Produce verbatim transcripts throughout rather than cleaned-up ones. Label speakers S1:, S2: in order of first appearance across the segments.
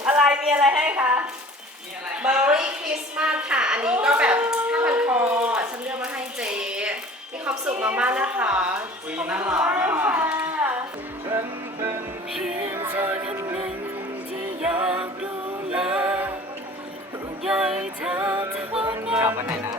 S1: อะไรมีอะไรให้คะ
S2: มีอะไร
S3: Merry Christmas ค่ะ อันนี้ก็แบบผ้าพันคอฉันเลือกมาให้เจ๊มีความสุขมากๆนะคะ
S2: คุยน่ารักน่ารักฉันเป็นเพียงเธอคนหนึ่งที่อยากดูแลห่วงใยเธอทุกวันกลับวันไหนนะ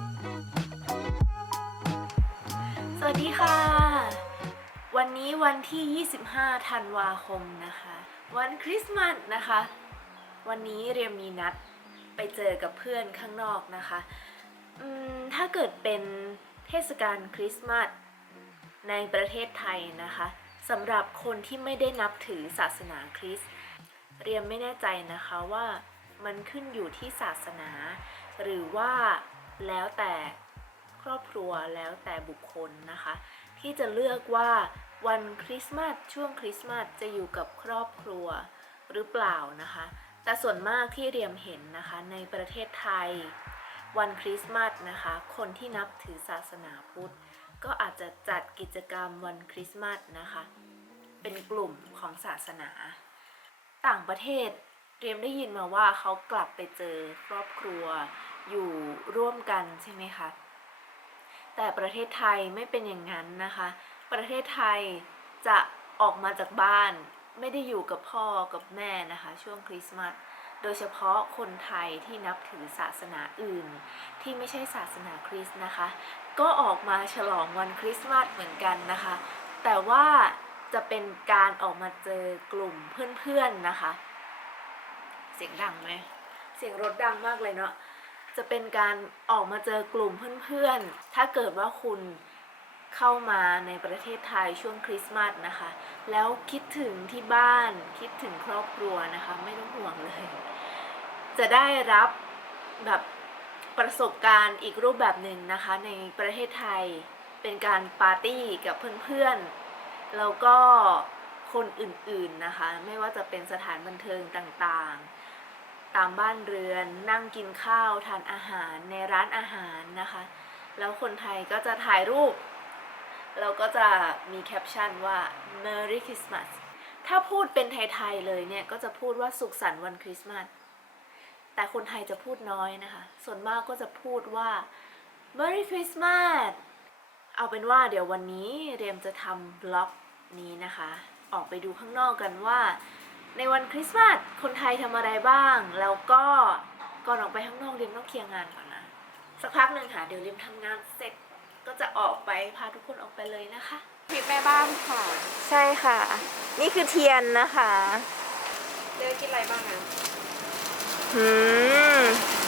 S1: สวัสดีค่ะวันนี้วันที่ยี่สิบห้าธันวาคมนะคะวันคริสต์มาสนะคะวันนี้เรียมมีนัดไปเจอกับเพื่อนข้างนอกนะคะอืมถ้าเกิดเป็นเทศกาลคริสต์มาสในประเทศไทยนะคะสำหรับคนที่ไม่ได้นับถือศาสนาคริสต์เรียมไม่แน่ใจนะคะว่ามันขึ้นอยู่ที่ศาสนาหรือว่าแล้วแต่ครอบครัวแล้วแต่บุคคลนะคะที่จะเลือกว่าวันคริสต์มาสช่วงคริสต์มาสจะอยู่กับครอบครัวหรือเปล่านะคะแต่ส่วนมากที่เรียมเห็นนะคะในประเทศไทยวันคริสต์มาสนะคะคนที่นับถือศาสนาพุทธก็อาจจะจัดกิจกรรมวันคริสต์มาสนะคะเป็นกลุ่มของศาสนาต่างประเทศเรียมได้ยินมาว่าเขากลับไปเจอครอบครัวอยู่ร่วมกันใช่ไหมคะแต่ประเทศไทยไม่เป็นอย่างนั้นนะคะประเทศไทยจะออกมาจากบ้านไม่ได้อยู่กับพ่อกับแม่นะคะช่วงคริสต์มาสโดยเฉพาะคนไทยที่นับถือศาสนาอื่นที่ไม่ใช่ศาสนาคริสต์นะคะก็ออกมาฉลองวันคริสต์มาสเหมือนกันนะคะแต่ว่าจะเป็นการออกมาเจอกลุ่มเพื่อนๆนะคะเสียงดังไหมเสียงรถดังมากเลยเนาะจะเป็นการออกมาเจอกลุ่มเพื่อนๆถ้าเกิดว่าคุณเข้ามาในประเทศไทยช่วงคริสต์มาสนะคะแล้วคิดถึงที่บ้านคิดถึงครอบครัวนะคะไม่ต้องห่วงเลยจะได้รับแบบประสบการณ์อีกรูปแบบหนึ่งนะคะในประเทศไทยเป็นการปาร์ตี้กับเพื่อนๆแล้วก็คนอื่นๆนะคะไม่ว่าจะเป็นสถานบันเทิงต่างๆตามบ้านเรือนนั่งกินข้าวทานอาหารในร้านอาหารนะคะแล้วคนไทยก็จะถ่ายรูปเราก็จะมีแคปชั่นว่า Merry Christmas ถ้าพูดเป็นไทยๆเลยเนี่ยก็จะพูดว่าสุขสันต์วันคริสต์มาสแต่คนไทยจะพูดน้อยนะคะส่วนมากก็จะพูดว่า Merry Christmas เอาเป็นว่าเดี๋ยววันนี้เรียมจะทำบล็อกนี้นะคะออกไปดูข้างนอกกันว่าในวันคริสต์มาสคนไทยทำอะไรบ้างแล้วก็ก่อนออกไปข้างนอกเรียมต้องเคลียร์งานก่อนนะสักพักหนึ่งค่ะเดี๋ยวเรียมทำงานเสร็จก็จะออกไปพาทุกคนออกไปเลยนะคะ
S3: คลิปแม่บ้านค่ะ
S1: ใช่ค่ะนี่คือเทียนนะคะ
S3: เจ๊กินอะไรบ้างอ่ะ
S1: อืม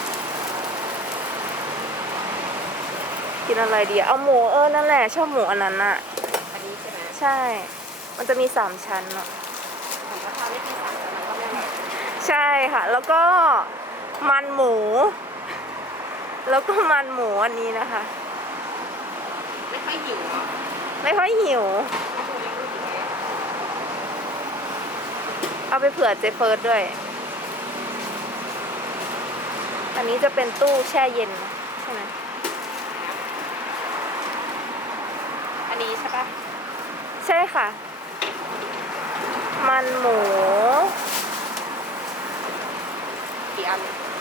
S1: กินอะไรดีเอาหมูเออนั่นแหละชอบหมูอันนั้นอะ
S3: อันนี้ใช่ไหม
S1: ใช่มันจะมีสามชั้นเนาะ
S3: ของกระทะไม่มีสามแต่มันก็ไม่อร่อย
S1: ใช่ค่ะแล้วก็มันหมูแล้วก็มันหมูอันนี้นะคะ
S3: ไม่ค่อยหิวหรอ
S1: ไม่ค่อยหิวเอาไปเผื่อเจเฟิร์สด้วยอันนี้จะเป็นตู้แช่เย็นใช่ไหม
S3: อันนี้ใช่ปะ
S1: ใช่ค่ะมันหมู
S3: กี่อัน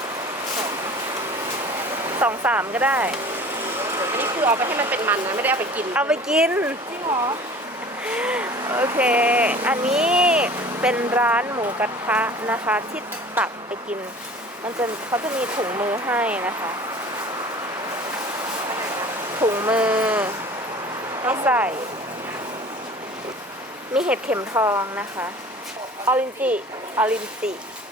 S1: สองสามก็ได้
S3: อันนี้คือเอาไปให้มันเป็นมันนะไม่ได้เอาไปกิน
S1: เอาไปกิน
S3: จริงเหรอ
S1: โอเคอันนี้เป็นร้านหมูกระทะนะคะที่ตักไปกินมันจะเขาจะมีถุงมือให้นะคะถุงมือให้ใส่มีเห็ดเข็มทองนะคะออรินจิออรินจิ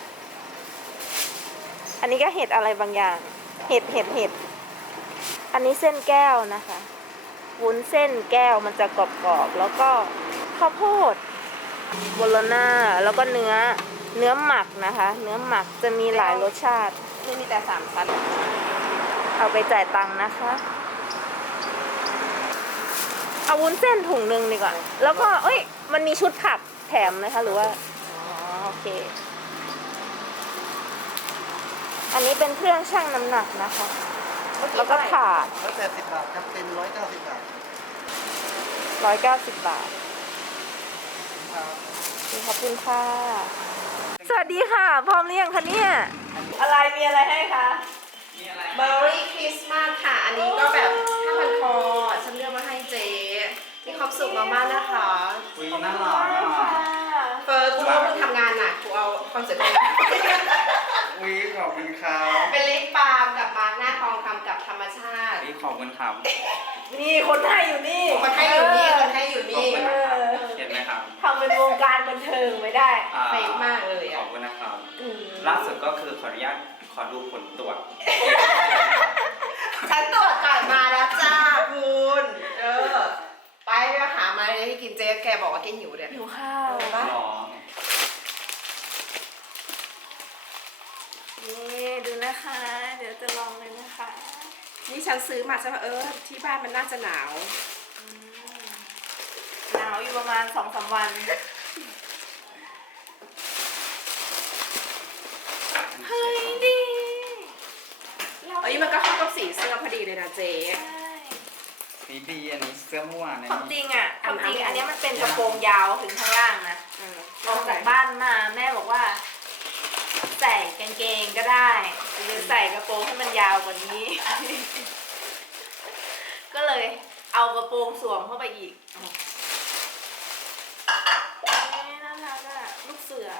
S1: อันนี้ก็เห็ดอะไรบางอย่างเห็ดเห็ดเห็ดอันนี้เส้นแก้วนะคะวุ้นเส้นแก้วมันจะกรอบๆแล้วก็ข้าวโพดโบโลน่าแล้วก็เนื้อเนื้อหมักนะคะเนื้อหมักจะมีหลายรสชาติ
S3: นี่มีแต่สามชั้น
S1: เอาไปจ่ายตังค์นะคะเอาวุ้นเส้นถุงหนึ่งดีกว่าแล้วก็เอ้ยมันมีชุดผักแถมนะคะหรือว่าอ๋อโอเคอันนี้เป็นเครื่องชั่งน้ำหนักนะคะแล้วก็ถาด
S2: ร้อยแปดสิบบาทครับเป็นร้อยเก้าสิบบาท
S1: ร้อยเก้าสิบบาทขอบคุณค่ะสวัสดีค่ะ พร้อมหรือยังคะเนี่ย อะไรมีอะไรให้คะ
S2: มีอะไร
S3: Merry Christmas ค่ะ อันนี้ก็แบบผ้าพันคอ ฉันเลือกมาให้เจ๊ มีความสุขมากๆนะคะ
S2: วีน่ารักอ่ะ
S3: เฟิร์สกูรู้ว่ามึงทำงานหนักกูเอาความสุขไป
S2: วีขอบคุณครับ
S3: เป็นเล็กปาล์มกับมาร์กหน้าทองคำกับธรรมชาติ
S2: วีขอบคุณครับ
S1: นี่คนให้อยู่นี่
S3: คนให้อยู่นี่คนให้อยู่
S2: ขอบ
S3: นี่
S2: คุณนะครับเห็นไหมครับ
S1: ทำเป็นวงการบันเทิงไม่ได้
S2: อ่
S3: เฟซมากเลย
S2: ข
S3: อ่ะ
S2: อบคุณนะครับ
S1: อืม
S2: ล่าสุดก็คือขออนุญาตขอดูผลตรวจ
S3: ฉันตรวจก่อนมาแล้วจ้าคุณเออ ไปไปหามาเลยให้กินเจ๊แกบอกว่าแกหิวเนี่ย
S1: หิวข้าว
S3: ปะ
S2: หรอ
S1: นี่ดูนะคะ เดี๋ยวจะลองเลยนะคะ
S3: นี่ฉันซื้อมาฉันว่าเออที่บ้านมันน่าจะหนาว
S1: อืมหนาวอยู่ประมาณสองสามวัน เฮ้ยดี
S3: เอ้ยมันก็เข้ากับสีเสื้อพอดีเลยนะเจ๊
S1: ใช่
S2: นี่ดีอันนี้เสื้อเมื่อวานนะ
S1: ความจริงอ่ะความจริง
S3: อั
S1: อั
S3: น
S1: น
S3: นี้
S1: เนี้ยมันเป็นกระโปรงยาวถึงข้างล่างนะ
S3: เออ
S1: ออกจากบ้านมาแม่บอกว่า ใส่กางเกงก็ได้หรือใส่กระโปรงให้มันยาวกว่านี้ ก็เลยเอากระโปรงสวมเข้าไปอีกนี่น่ารักอะลูกเสือ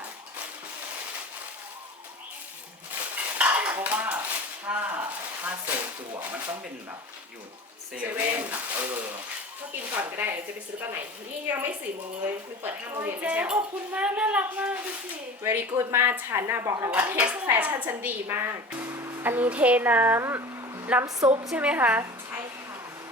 S2: เพราะว่าถ้าถ้าเซอร์จั่วมันต้องเป็นแบบอยู่เซเว่นอ่ะเออ
S3: ก็กินก่อนก็ได้เดี๋ยวจะไปซื้อตอนไหน นี่ยังไม่สี่โมงเลยมันเปิดห้าโมง
S1: โอ้ย
S3: เย็นไม่
S1: เจ๊
S3: ใช่
S1: ขอบคุณมากน่ารักมากดูสิ
S3: very good มากฉันน่ะบอกเลยว่าเทสแฟชั่นฉันดีมาก
S1: อันนี้เทน้ำน้ำซุปใช่ไหมคะ
S3: ใช่ค่ะ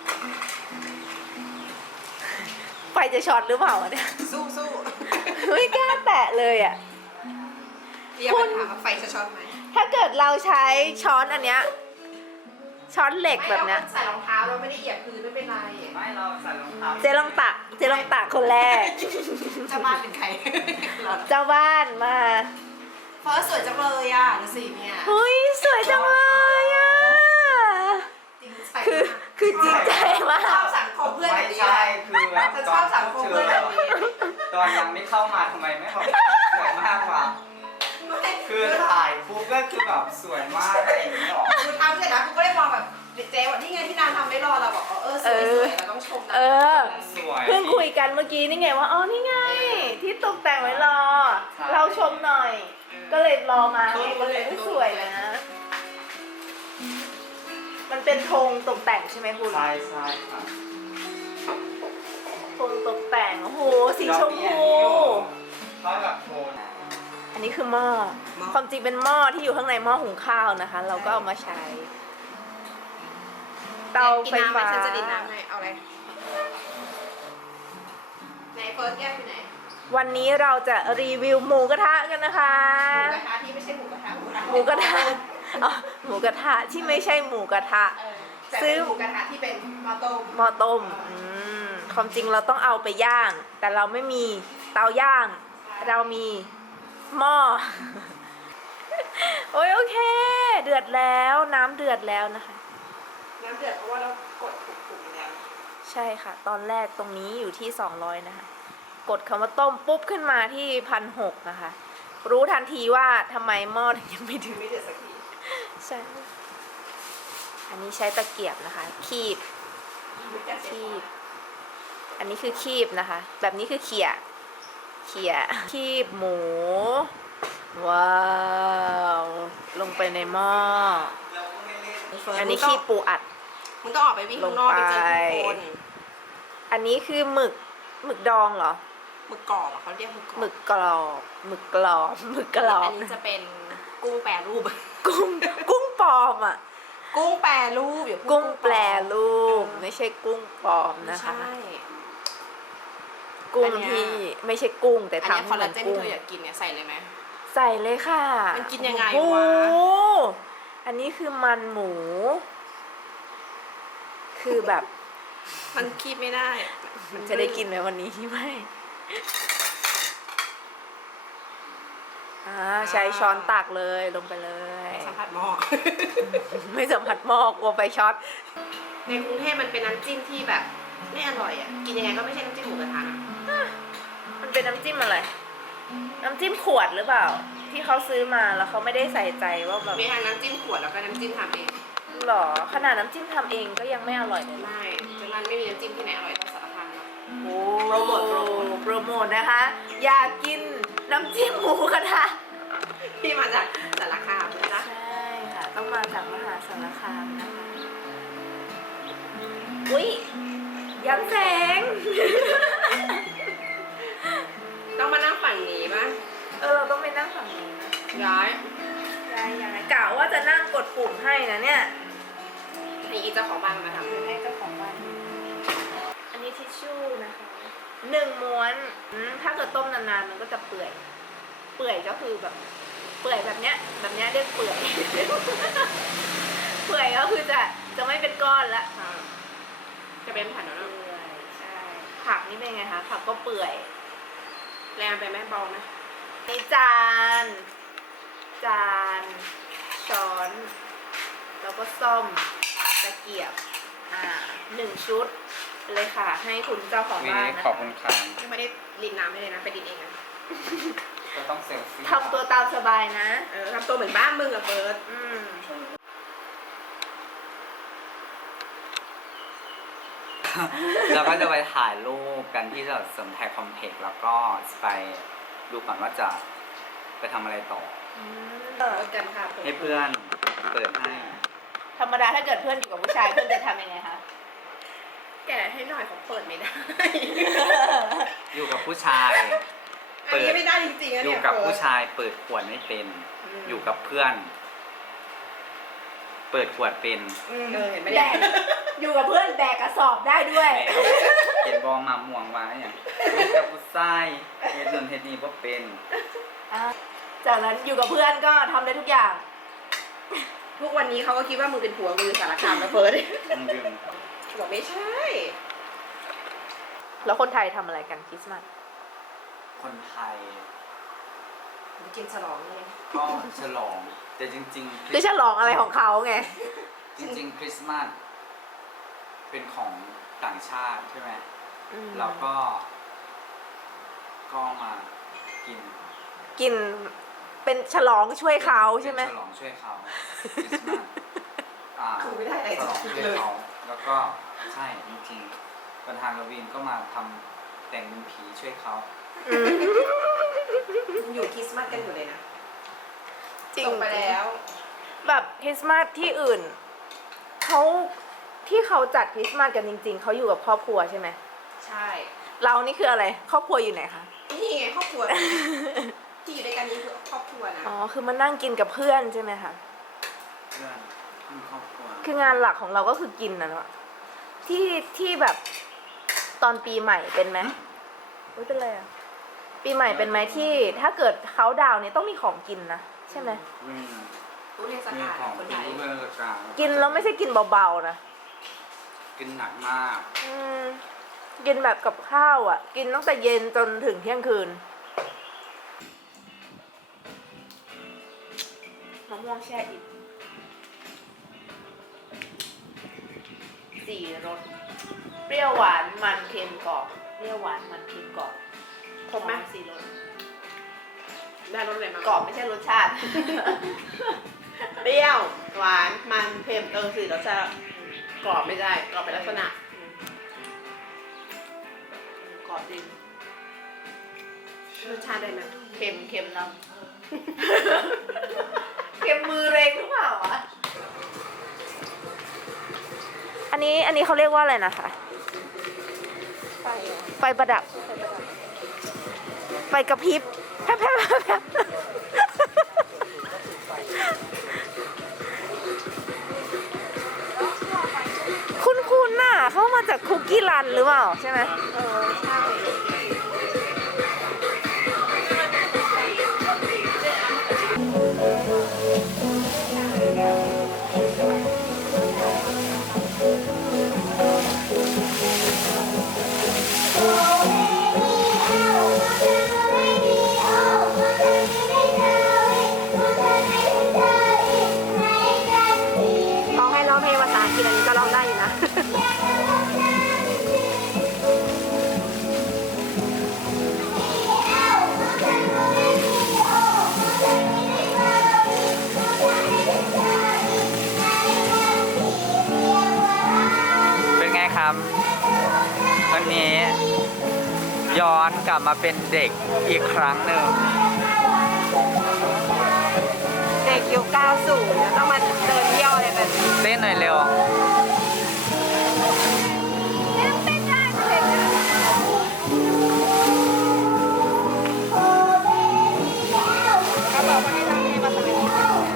S1: ไฟจะช็อตหรือเปล่าอะเนี่ย
S3: สู้สู้
S1: ไม่กล้าแตะเลยอ่ะ
S3: เรียกมาถามว่าไฟจะช็อตไหม
S1: ถ้าเกิดเราใช้ช้อนอันเนี้ยช้อนเหล็กแบบเนี้ย
S3: ไม่เราใส่รองเท้าเราไม่ได้เหยียบพื้นไม่เป็นไร
S2: ไม่เราใส่รองเท้า
S1: เจ๊ลองตักเจ๊ลองตักคนแรก
S3: จะมาเป็นใคร
S1: เจ้าบ้านมา
S3: เฟิร์สสวยจังเลยอ่ะดูสิเนี่ย
S1: เฮ้ยสวยจังเลยอ่ะ
S3: จริงใส่
S1: คือคือจริงใจมาก
S3: ชอบสังคมเพื่อนแบ
S2: ไม่
S3: บนี้
S2: ใช่คือแบบ
S3: ฉันชอบสังคมเพื่อนแบบนี้
S2: ตอนยังไม่เข้ามาทำไมไม่แบบสวยมากกว่า คือถ่ายปุ๊บก็คือแบบสวยมากอะไรอย่างนี้หรอ
S3: กูทำเสร็จแล้วกูก็ได้มองแบบเจ๊ว่านี่ไงที่นางทำไม่รอเราบอกเออสวยสวยเราต้องชมนะ
S1: เออ
S2: สวย
S1: เพิ่งคุยกันเมื่อกี้นี่ไงว่าอ๋อนี่ไง ที่ตกแต่งไว้รอ
S2: ใช่
S1: เราชมหน่อย ก็เลยรอมาไงก็เลยสวยนะ มันเป็นธงตกแต่งใช่ไหมคุณ
S2: ใช่ใช่ครับ
S1: ธงตกแต่งโอ้โหสีชมพู
S2: เข้ากับโทน
S1: อันนี้คือหม้อ ความจริงเป็นหม้อที่อยู่ข้างในหม้อหุงข้าวนะคะ เราก็เอามาใช้ เตาไฟฟ้า
S3: ฉันจะดินน้ำให้เอาอะไรไหนเฟิร์สแก้วอยู่ไหน
S1: วันนี้เราจะรีวิวหมูกระทะกันนะคะ
S3: หมูกระทะที่ไม่ใช่หมูกระทะ
S1: หมูกระทะอ๋อหมูกระทะที่ไม่ใช่หมูกระทะ
S3: เออแต่เป็นหมูกระทะที่เป็นมาโต้ม
S1: หม้อต้มอืมความจริงเราต้องเอาไปย่าง แต่เราไม่มีเตาย่าง เรามีหม้อ โอ้ยโอเค เดือดแล้วน้ำเดือดแล้วนะคะ
S3: น้ำเดือดเพราะว่าเรากดปุ่มๆแล้ว
S1: ใช่ค่ะ ตอนแรกตรงนี้อยู่ที่สองร้อยนะคะ กดคำว่าต้มปุ๊บขึ้นมาที่พันหกนะคะ รู้ทันทีว่าทำไมหม้อถึงยังไม่ถึง
S3: ไม่เดือดสักที
S1: ใช่ อันนี้ใช้ตะเกียบนะคะ คีบ คีบ อันนี้คือคีบนะคะ แบบนี้คือเขี่ยเขี่ยคีบหมู ว้าว ลงไปในหม้อ อันนี้คีบปูอัด
S3: มึงต้องออกไปวิ่งข้างนอกไปเจอผู้คน
S1: อันนี้คือหมึก หมึกดองเหรอ
S3: หมึกกรอบอะเขาเรียกหมึกกรอบ
S1: หมึกกรอบ หมึกกรอบ หมึกกรอ
S3: อั
S1: บ
S3: นนี้จะเป็นกุ้งแปรรูป
S1: กุ้ง กุ้งปลอมอ่ะ
S3: กุ้งแปรรูปอย่าพูด
S1: กุ้งแปรรูป
S3: เออ
S1: ไม่ใช่กุ้งปลอม
S3: ไม่
S1: นะคะ
S3: ใช่
S1: กุ้ง
S3: อันเนี้ย
S1: ที่ไม่ใช่กุ้งแต่
S3: อันนี้
S1: ทำ
S3: คอล
S1: เหมื
S3: ลา
S1: อน
S3: เจน
S1: กุ้
S3: ที่
S1: ง
S3: เธออยากกินเนี่ยใส่เลยไหม
S1: ใส่เลยค่ะ
S3: มันกินยังไง
S1: โอ้โห
S3: วะ
S1: อันนี้คือมันหมู คือแบบ
S3: มันคีบไม่ได้
S1: จะได้กินไหมวันนี้ไม่ อ่าใช้ช้อนตักเลยลงไปเลย
S3: สัมผัสหม้อ
S1: ไม่สัมผัสหม้อกลัวไฟช็อต
S3: ในกรุงเทพมันเป็นน้ำจิ้มที่แบบ ไม่อร่อยอ่ะ กินยังไงก็ไม่ใช่น้ำจิ้มหมูกระทะนะ
S1: มันเป็นน้ำจิ้มอะไร น้ำจิ้มขวดหรือเปล่า
S3: ใ
S1: ที่เขาซื้อมาแล้วเขาไม่ได้ใส่ใจว่าแบบ
S3: มีทั้งน้ำจิ้มขวดแล้วก็น้ำจิ้มทำเอง
S1: หรอขนาดน้ำจิ้มทำเองก็ยังไม่อร่อยเลย
S3: ไม่เป็นร้านไม่มีน้ำจิ้มที่ไหนอร่อยเท่าสารพันเนาะ
S1: โอ้
S3: โปรโมทโปรโมท
S1: โปรโมทนะคะ อยากกินน้ำจิ้มหมูกระทะ
S3: ที่มาจากสารคามนะจ๊ะ
S1: ใช่ค่ะ ต้องมาจากมหาสารคามนะคะ อุ้ยย้ำแสง
S3: ต้องมานั่งฝั่งนี้ป่ะ
S1: เออเราต้องไปนั่งฝั่งนี้นะ
S3: ย้าย
S1: ยายยายกะว่าจะนั่งกดปุ่มให้นะเนี่ย
S3: ให้อีเจ้าของบ้านมาทำ
S1: ให้เจ้าของบ้านอันนี้ทิชชู่นะคะหนึ่งม้วนอืมถ้าเกิดต้มนานๆมันก็จะเปื่อย เปื่อยก็คือแบบ เปื่อยแบบเนี้ย แบบเนี้ยเรียกเปื่อย เปื่อยก็คือจะจะไม่เป็นก้อนละ
S3: อ่าจะเป็นแผ่นแล้ว
S1: เปื่
S3: เนาะ
S1: อยใช่ ผักนี่เป็นไงคะ ผักก็เปื่อย
S3: แรงไปไหมเบาไหม
S1: นี่จาน จาน ช้อน แล้วก็ซ่อมตะเกียบ อ่าหนึ่งชุดเลยค่ะ ให้คุณเจ้าของ
S2: วี
S1: บ้านนะ
S2: ขอบคุณ
S1: คะ
S2: ค่ะ
S3: ยังไม่ได้รินน้ำให้เลยนะไปรินเองนะ
S2: ก็ต้องเซลฟี่
S1: ทำตัวตามสบายนะ
S3: เออทำตัวเหมือนบ้านมึงอะเฟิร์ส
S1: อืม
S2: เราก็จะไปถ่ายรูปกันที่จะสมไทยคอมเพล็กซ์แล้วก็ไปดูก่อนว่าจะไปทำอะไรต่อ
S3: เออกันค่ะเฟิร์
S2: ให้
S3: ส
S2: เพื่อนเปิดให้
S1: ธรรมดาถ้าเกิดเพื่อนอยู่กับผู้ชายเพื่อนจะทำยังไงคะ
S3: แกะให้หน่อยของเปิดไม่ได้
S2: อยู่กับผู้ชาย
S3: อันนี้ไม่ได้จริงๆนะ
S2: อ
S3: เนี่
S2: ยู่
S3: ย
S2: กับ
S3: เฟิ
S2: ผู้
S3: ร์ส
S2: ชายเปิดขวดไม่เป็น
S3: ม
S2: อยู่กับเพื่อน เปิดขวดเป็น
S3: เออเห็นไหม
S1: แบ
S3: เนี่ย
S1: กอยู่กับเพื่อนแบกกระสอบได้ด้วย
S2: เห็นบอมาม่วงไว้อย่างอยู่กับผู้ชายเฮ็ดนู่นเฮ็ดนี่บ่เป็น
S1: จากนั้นอยู่กับเพื่อนก็ทำได้ทุกอย่าง
S3: ทุกวันนี้เขาก็คิดว่ามึงเป็นผัวมึงอยู่สารคามนะเฟิร์ส
S2: มึงยืน
S3: บอกไม่ใช่
S1: แล้วคนไทยทำอะไรกันคริสต์มาส
S2: คนไทย
S3: กินฉลองนี่
S2: ก็ฉลองแต่จริงๆ
S1: คือฉลองอะไรของเขาไง
S2: จริงๆ คริสต์มาสเป็นของต่างชาติใช่ไหม
S1: อืม
S2: เราก็ ก็มากิน
S1: กินเป็นฉลองช่วยเขาใช่ไหม
S2: ป็นฉลองช่วยเขาคริสต์มาสอ่า
S3: คือไม่ได้อะไร
S2: ฉลอง
S3: จริง
S2: ช่วย
S3: เลย
S2: เขาแล้วก็ใช่จริงๆประธานกวินก็มาทำแต่งเป็นผีช่วยเขา
S1: อืม
S3: อยู่คริสต์มาสกันอยู่เลยนะ
S1: จริง
S3: ส่งไปแล้ว
S1: แบบคริสต์มาสที่อื่นเขาที่เขาจัดคริสต์มาสกันจริง ๆเขาอยู่กับครอบครัวใช่ไหม
S3: ใช่
S1: เรานี่คืออะไรครอบครัวอยู่ไหนคะ
S3: นี่ไงครอบครัว ที่อยู่ด้วยกันนี่คือครอบครัวนะ
S1: อ๋อคือมานั่งกินกับเพื่อนใช่ไหมคะ
S2: เพื่อนมีครอบครัว
S1: คืองานหลักของเราก็คือกินนะเนาะที่ที่แบบตอนปีใหม่เป็นไหมไม่เป็นไรอะปีใหม่เป็นไหมที่ถ้าเกิดเขาดาวน์เนี่ยต้องมีของกินนะใช่ไหม
S2: มี
S3: รู้เทศ
S2: มี
S3: กาล
S2: ของ
S3: คน
S2: กิ
S3: ไท
S2: น
S3: ย
S2: รู้เรื่องราชการ
S1: กินแล้วไม่ใช่กินเบาๆนะ
S2: กินหนักมาก
S1: อืมกินแบบกับข้าวอ่ะ กินตั้งแต่เย็นจนถึงเที่ยงคืนมะม่วงแช่อิ่มสี่รสเปรี้ยวหวานมันเค็มกรอบเปรี้ยวหวานมันเค็มกรอบ
S3: ครบไหม
S1: สี่รส
S3: ได้รสอะไรมาก
S1: รอบไม่ใช่รสชาติ
S3: เปรี้ยว หวาน มันเค็มเออสี่รสชาติกรอบไม่ได้กรอบเป็นลักษณะ
S1: กรอบจริง
S3: รสชาติได้ไหม
S1: เค็มเค็มน้ำ เค็มมือเรงหรือเปล่าวะ อันนี้อันนี้เขาเรียกว่าอะไรนะคะ
S3: ไฟ
S1: ไฟประดับ ไฟกระพริบแพ๊บแพ๊บแพ๊บแพ๊บคุณคุณน่ะ เข้ามาจากคุกกี้รันหรือเปล่าใช่ไหม
S3: เออใช่ ร้องให้ร้องเพลงภาษาอังกฤษอันนี้ก็ร้องได้อยู่นะ
S2: ย้อนกลับมาเป็นเด็กอีกครั้งหนึ่ง
S3: เด็กยุคเก้าสิบแล้วต้องมาเดินเที่ยวอะไรแบบนี้
S2: เต้นหน่อยเร็ว
S3: เขาบอกว่าให้เราให้มาสมัยนี้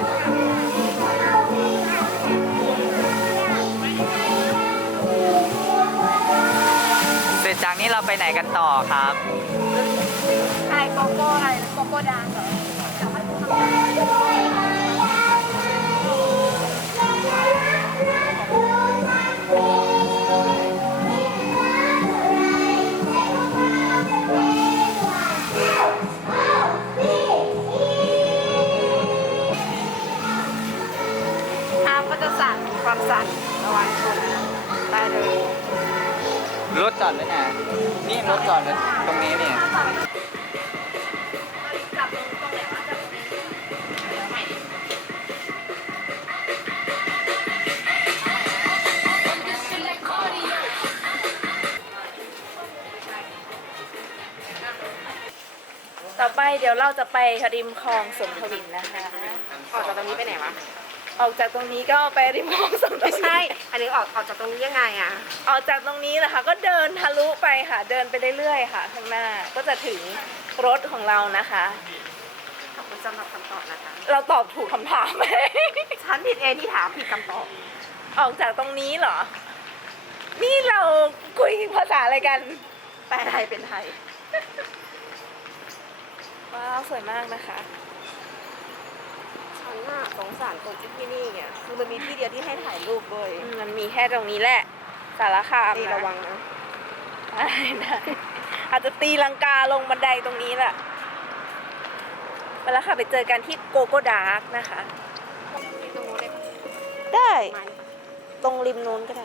S2: เสร็จจากนี้เราไปไหนกันต่อครับ
S3: ไทยโกโก้อะไรนะโกโก้ดานเหรอ ภาพก็จะสั่นมีความสั่นระวังชนนะได้เลย
S2: รถจอดไว้ไหนนี่รถจอดไว้ตรงนี้นี่
S3: จับตรงตรงไหนวะจับตรงนี้เดี๋ยวใหม่ดิ
S1: ต่อไปเดี๋ยวเราจะไปริมคลองสมทวินนะคะ
S3: ออกจากตรงนี้ไปไหนวะ
S1: ออกจากตรงนี้ก็ไปริมคลองสมท
S3: ไม่
S1: วิน
S3: ใช่ อันนี้ออกออกจากตรงนี้ยังไงอ่ะ
S1: ออกจากตรงนี้นะคะ ก็เดินทะลุไปค่ะ เดินไปเรื่อยๆค่ะ ข้างหน้าก็จะถึงรถของเรานะคะ
S3: ขอบคุณสำหรับคำตอบนะคะ
S1: เราตอบถูกคำถามไหม
S3: ฉันผิดเองที่ถามผิดคำตอบ
S1: ออกจากตรงนี้เหรอ นี่เราคุยภาษาอะไรกัน
S3: แปลไทยเป็นไทย
S1: ว้าวสวยมากนะคะ
S3: ฉันน่ะสงสารคนที่นี่เนี่ยคือมันมีที่เดียวที่ให้ถ่ายรูปเลย
S1: อืมมันมีแค่ตรงนี้แหละ สารคาม
S3: นี่
S1: น
S3: ระวังนะ
S1: ได้ได้อาจจะตีลังกาลงบันไดตรงนี้แหละไปแล้วค่ะไปเจอกันที่โกโก้ดาร์กนะคะ
S3: ตรงนู้นเลย
S1: ได้
S3: มัน
S1: ตรงริมนู้นก็ได้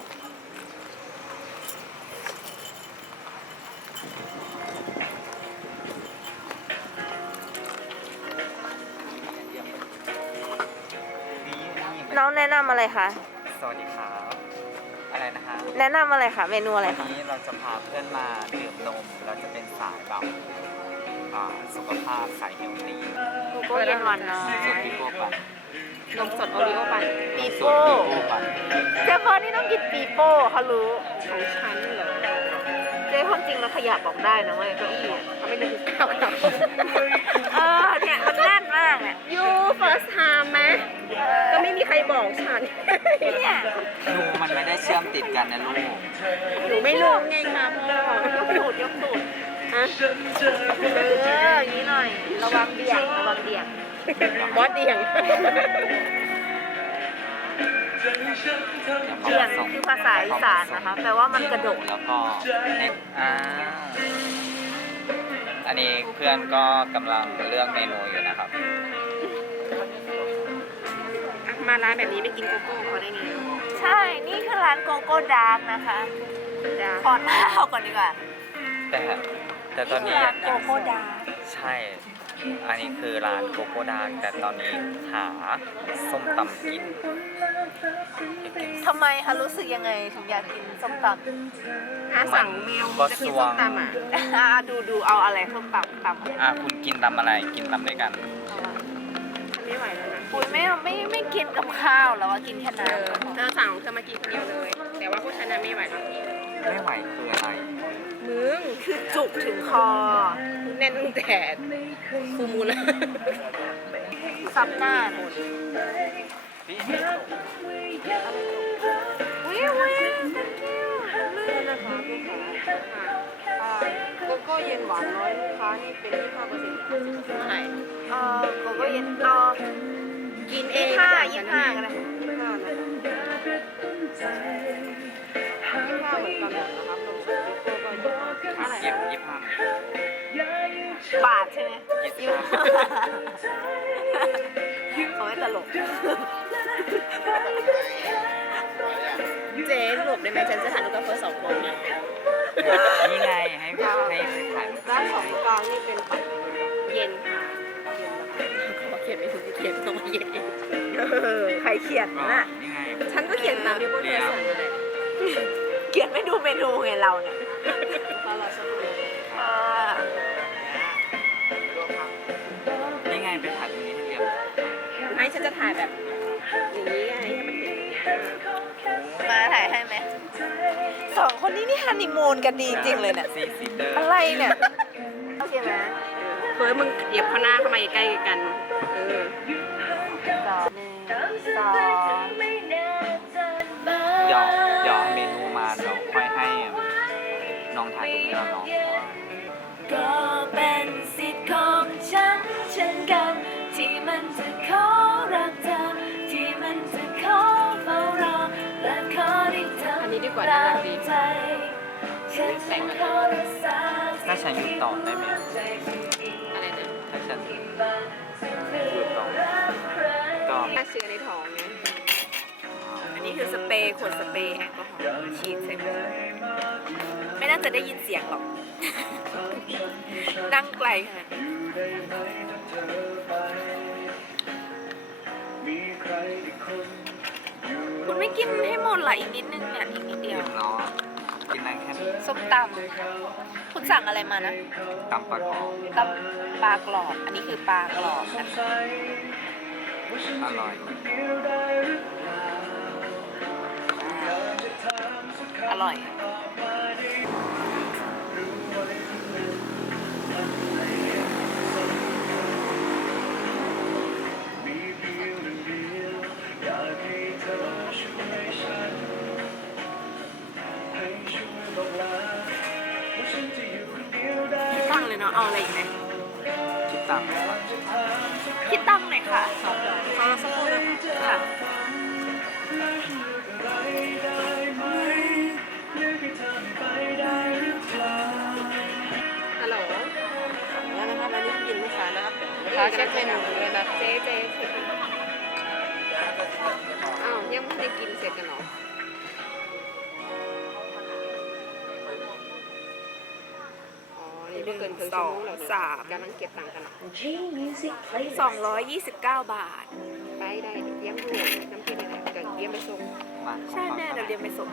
S1: น้องแนะนำอะไรคะ
S2: สวัสดีครับ อะไรนะคะ
S1: แนะนำอะไรคะเมนูอะไร
S2: วัน
S1: คะ
S2: นี้เราจะพาเพื่อนมาดื่มนม เราจะเป็นสายแบบอ่าสุขภาพสายเฮลตี้
S1: โกโก้เย็นหวานน้อย
S2: ส่วนพี่โก้ปั่น
S3: นมสดโอริโอปั่น
S1: ปี
S2: ส่วน
S1: โป้
S2: พี่โก้ปั่น
S1: เจ๊เฟิร์นนี่ต้องกินปีโป้เขารู้
S3: ของฉันเหรอ
S1: เจ๊ความจริงแล้วขยับออกได้นะเว้ยเก้าอี้อะ
S3: เขาไม่ได้คือข้าวครับ
S1: เออเนี่ยมันแน่นมากเนี่ย
S3: ยูเฟิร์สไทม์ไหมก็ไม่มีใครบอกฉัน
S1: เนี่ย
S2: ดูมันไม่ได้เชื่อมติดกันนะลูก
S3: หนูไม่รู้ไงคะพ่อย
S1: กตูดยกตูด
S3: ฮะ
S1: เอออย่างนี้หน่อย ระวังเบี่ยงระวังเบี่ยง
S3: บอสเดียง
S1: เบี่ยงคือภาษาอีสานนะคะ แปลว่ามันกระโดด
S2: แล้วก็อ่าอันนี้เพื่อนก็กำลังเลือกเมนูอยู่นะครับ
S3: มาร้านแบบนี้ไม่กินโกโก้เขาได้ไง
S1: ใช่ นี่คือร้านโกโก้ดาร์กนะคะ
S3: จ้า
S1: ขอข้าวก่อนดีกว่า
S2: แต่แต่ตอนนี้
S1: นี่
S2: อ
S1: คื
S2: ยาก
S1: ร้านโก
S2: กิน
S1: โก้ดาร์ก
S2: ใช่ อันนี้คือร้านโกโก้ดาร์กแต่ตอนนี้หาส้มตำกินอยากกิน
S1: ทำไมคะรู้สึกยังไงถึงอยากกินส้มตำ
S3: อ่ะสั่งเมลจะกินส้มตำอ่ะ
S1: อ่าดูดูเอาอะไรส้มตำตำ
S2: อ่ะคุณกินตำอะไรกินตำด้วยกัน
S3: ฉันไม่ไหวแล้วนะ
S1: คุณไม่ไม่ไม่กินกับข้าวแล้วว่ากินแค่
S3: เอ
S1: น้
S3: อเธอสั่งเธอมากินคนเดียวเลย แต่ว่าพวกฉันน่ะไม่ไหวแล้ว
S2: ไม่ไหวคืออะไร
S3: มึง
S1: ำคือจุกถึงคอ
S3: แน่นตั้งแต่ฟูมูลแล้ว
S1: ซับหน้าเนี่ย
S2: พี่
S1: วิววิว
S3: นะคะลูกค้าโกโก้เย็นหวานน้อยลูกค้านี่เป็นยี่สิบห้าเปอร์เซ็นต์ใช่
S1: เออโกโก้เย็นเอา
S3: กินเอ
S1: ยี่
S3: ง
S1: ห้ายี่ห้ากันเลย
S3: ยี่สิบห้านะคะยี่สิบห้าเหมือนกันหมดนะครับนมสดโกโก้ก็ยี่สิบห้าอะไร
S2: ยี่
S3: นะ
S2: ยี่ห้า
S1: บาทใช่ไหม
S2: ยี่สิบ
S1: เขาไม่ตลก
S3: เจ๊หลบได้ไหมฉันจะถ่ายรูปกับเฟิร์สสองคนเนี่ย
S2: นี่ไงให้ให้ให้ถ่ายรูป
S3: ด้านสองกลางนี่เป็นปัดเย็นค่ะเย็นนะคะเขาบอกเขียนไม่ถูกเขียนต้องมาเย็นเอง
S1: เออใครเขียน
S2: ก่อน
S1: น่ะ
S2: นี่ไง
S3: ฉันก็เขียนตามที่พวกเธอสั่งนั่นแหละ
S1: เขียนไม่ดูเมนูไงเราเนี่ย
S3: เพราะเราชอบเรียน
S1: เออ
S3: ไม่ฉันจะถ่ายแบบอย่างนี้ไงให้มันเห็น
S1: มาถ่ายให้ไหมสองคนนี้นี่ฮันนีมูนกันดีจริงเลยเนี่ย
S2: สีสีเดอร์
S1: อะไรเนี่ยโอเคไหม
S3: เฟิร์สมึงเหยียบข้างหน้าเข้ามาใกล้ๆกันเออ
S1: สองหนึ่งสอง
S2: เดี๋ยวเดี๋ยวเมนูมาเราค่อยให้น้องถ่ายรูปให้เราเนาะ
S1: ก็เป็นสิทธิ์ของฉันเช่นกัน ที่มันจะขอรักเธอที่มันจะขอเฝ้ารอและขอได้เธอ
S3: อันนี้ดีกว่าน่ารักดี
S1: ใจฉันจะขอรักษา
S2: ถ้าฉันอยู่ต่อได้ไหม
S3: อะไรนะ
S2: ถ้าฉันอยู่ต่อก็
S3: ฆ่าเชื้อในท้องไง
S1: อันนี้คือสเปรย์ขวดสเปรย์แอลกอฮอล์ฉีดใส่มือไม่น่าจะได้ยินเสียงหรอก นั่งไกลขนาดนี้คุณไม่กินให้หมดเหรออีกนิดนึงเนี่ยอีกนิดเดียว
S2: กินเนาะกินอะไรแค่นี้
S1: ส้มตำคุณสั่งอะไรมานะ
S2: ตำปลากรอบ
S1: ตำปลากรอบ อันนี้คือปลากรอบนะคะ
S2: อร่อย
S1: อร่อย คิดตังค์เลยเนาะ เอาอะไรอีกไหม
S2: คิดตังค์ก่อน
S1: คิดตังค์หน่อยค่ะ
S3: ฟังสักครู่นะคะ
S1: ค่ะ
S3: ฮัลโหลแล้วนะครับอันนี้กินลูกค้านะครับลูกค้าเช็คเมนูเลยนะเจ๊เจ๊เช็คอ้าวยังไม่ได้กินเสร็จกันเหรออ๋อนี่ไม่เกินครึ่งชั่วโมงแล้ว
S1: สาม
S3: กำลังเก็บตังค์กันเหรอ
S1: สองร้อยยี่สิบเก้าบาท
S3: ไปได้เยี่ยมดูน้ำพริกอะไรกับเยี่ยมไปส่ง
S2: มา
S1: ใช่แม่เดี๋ยวเรียนไปส่ง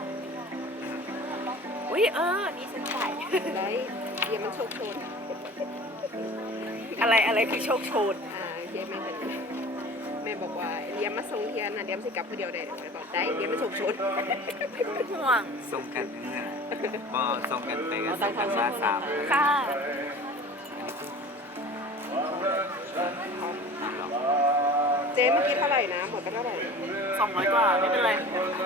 S1: อุ้ยเออ นี่ฉันจ่าย
S3: ได้เยี่ยมมันโชคโชน
S1: อะไรอะไรคือโชคโชน
S3: อ่าเยี่ยมแม่เป็นแม่บอกว่าเยี่ยมมาส่งเทียนนะเยี่ยมสิกลับคนเดียวได้แม่บอกได้เยี่ยมมันโชคโชน
S1: ห่วง
S2: ส่งกันเนี่ยบอส่งกันไปก็ส่งกันมาสาม
S1: ค่ะ
S3: เจ๊เมื่อกี้เท่าไหร่นะหมดไปเท่าไหร่
S1: สองร้อยกว่า ไม่เป็นไร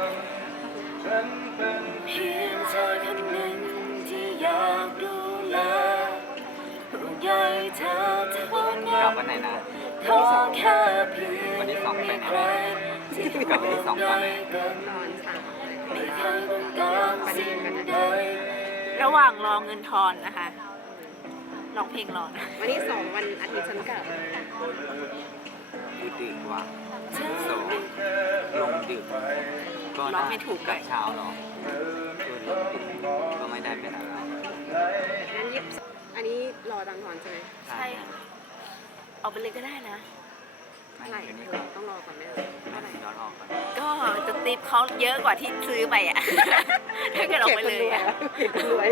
S1: เพียงเธอคนหนึ่งที่อยากดูแลห่วงใยเธอเท่านั้
S2: กลับ
S1: น
S2: วันไหนนะ
S1: ขอแค่เพียง
S2: วันที่สองไปไหน
S1: ใครที่
S2: กลับวันที่สองก่อนไหม
S3: นอนสาม
S1: ไม่เคยต้องการสิ่งใดระหว่างรอเงินทอนนะคะร้องเพลงรอนะ
S3: วันที่สองวันอาทิตย์ฉันกลับ
S2: ดูดึกว่ะสองลงดึกก็
S1: ร้องไม่ถูก
S2: กั
S1: กับ
S2: เช้าหรอเออลงดึกก็ไม่ได้เป็นอะไร
S3: อันนี้อันนี้รอตังค์ถอนใช่ไหม
S1: ใช่ค่ะเอาไปเลยก็ได้นะ
S3: เท่าไหร่
S2: อันนี้
S3: ต้องรอก่อนไหม
S2: เท่าไหร่ย้อนออกก่อน
S1: ก็จะติปเขาเยอะกว่าที่ซื้อไปอ่ะ ถ้าเกิดออกไปเลยอ่ะ
S3: รวย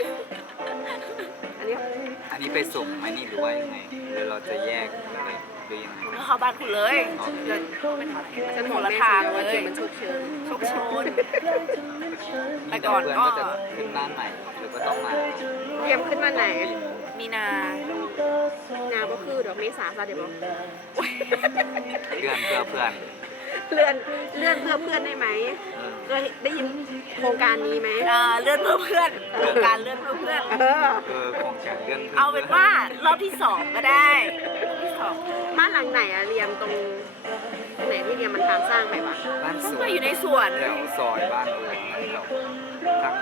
S3: อันนี้
S2: อันนี้ไปส่งไหมนี่หรือว่ายังไงหรือเราจะแยกอะไรหรือยังไง
S1: ก็เข้าบ้านคุณเลยเดินไม่ทัน
S3: ฉัน
S1: ค
S3: บอก
S1: นละ
S3: แม่
S1: ทาง
S3: ว่า
S1: เล
S3: เก็
S1: ย
S3: บมันโชคเชิญ
S1: โชคโชน แต่
S2: เดี๋ยว
S1: ก่อน
S2: เพื่อน
S1: ก็
S2: ก็จะขึ้นบ้านใหม่หรือก็ต้องมา
S3: เตรียมขึ้นมาไหน
S1: มีนา
S3: นาก็คือดอกเมษาซะเดี๋ยวบอก
S2: เพื่อนเพื่อเพื่อน
S3: เลื่อนเลื่อนเพื่อเพื่อนได้ไหม
S2: เออ
S3: เคยได้ยินโครงการนี้ไหม
S1: อ่าเลื่อนเพื่อเพื่อนโครงการเลื่อนเพื่อเพื่อน
S3: เออ
S2: เออคงจะเลื่อน
S1: เอาเป็นว่ารอบที่สองก็ได้รอบที่สอง
S3: บ้านหลังไหนอะเรียมตรงตรงไหนที่เรียมมันทำสร้างใหม่ปะ
S2: บ้านสว
S1: ก็
S2: น
S1: อยู่ในสวน
S2: แถวซอยบ้านโอ่งแถวทาง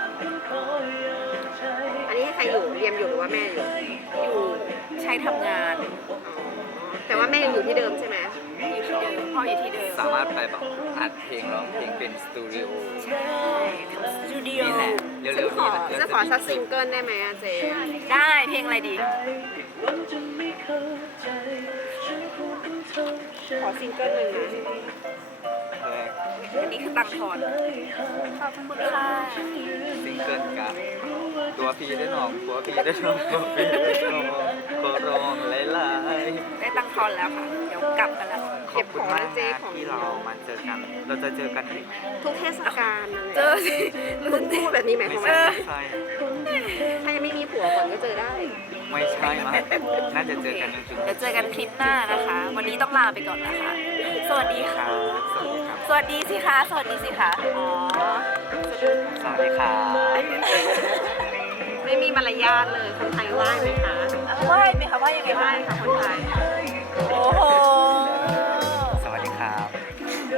S3: อันนี้ใครอยู่เรียมอยู่หรือว่าแม่อยู่
S1: อยู่ใช้ทำงาน
S3: อ๋อแต่ว่าแม่ยังอยู่ที่เดิมใช่ไหม
S1: อยู่ที่เดิมพ่ออยู่ที่เดิม
S2: สามารถไปแบบอัดเพลงร้องเพลงเป็นสตูดิโอ
S1: ใช่ทำสตูดิโอ
S2: นี่แหละเร็
S3: ฉัน
S2: วๆ
S3: ขอ
S2: นี้แหละ
S3: จะขอสักซิงเกิลได้ไหมอะเจ
S1: ได้เพลงอะไรดี
S3: ขอซิงเกิลหนึ่งนะ
S2: เออ
S1: อันนี้คือตังค์ทอนขอบคุณค่ะ
S2: ซิงเกิลกับตัวพี่ได้น้องตัวพี่ได้น้องตัวพี่ได้น้องขอร้องหลาย
S1: ได้ตังค์ทอนแล้วค่ะ เดี๋ยวกลับกันแล้ว
S2: ๆขอ
S3: เก็บของนะเจ๊
S2: ขอบ
S3: ขอ
S2: คุ
S3: ง
S2: ณมากนะที่เรามาเจอกัน เราจะเจอกันอีก
S3: ทุกเทศกาลนั่นแหละ
S1: เจอสิ
S3: คุณพูดแบบนี้หมายค
S2: ไม่
S3: วาม
S2: ใช่
S3: ว่า
S2: ไม่ใช่
S3: ถ้ายังไม่มีผัวก่อนก็เจอได้
S2: ไม่ใช่มั้งน่าจะเจอกันจริง
S1: เดี๋ยวเจอกันคลิปหน้านะคะ วันนี้ต้องลาไปก่อนนะคะ สวัสดี
S2: ๆค
S1: ค่ะ
S2: รับสวัสดีครับ
S1: สวัสดีสิคะ สวัสดีสิคะ
S3: อ๋อ
S2: สวัสดีครับ
S3: ไม่มีมารยาทเลย คนไทยไหว้ไหมคะ
S1: ไหว้ไหมคะไหว้ยังไง
S3: ไหว้
S1: คะ
S3: ค่ะคนไทย
S1: โอ้โห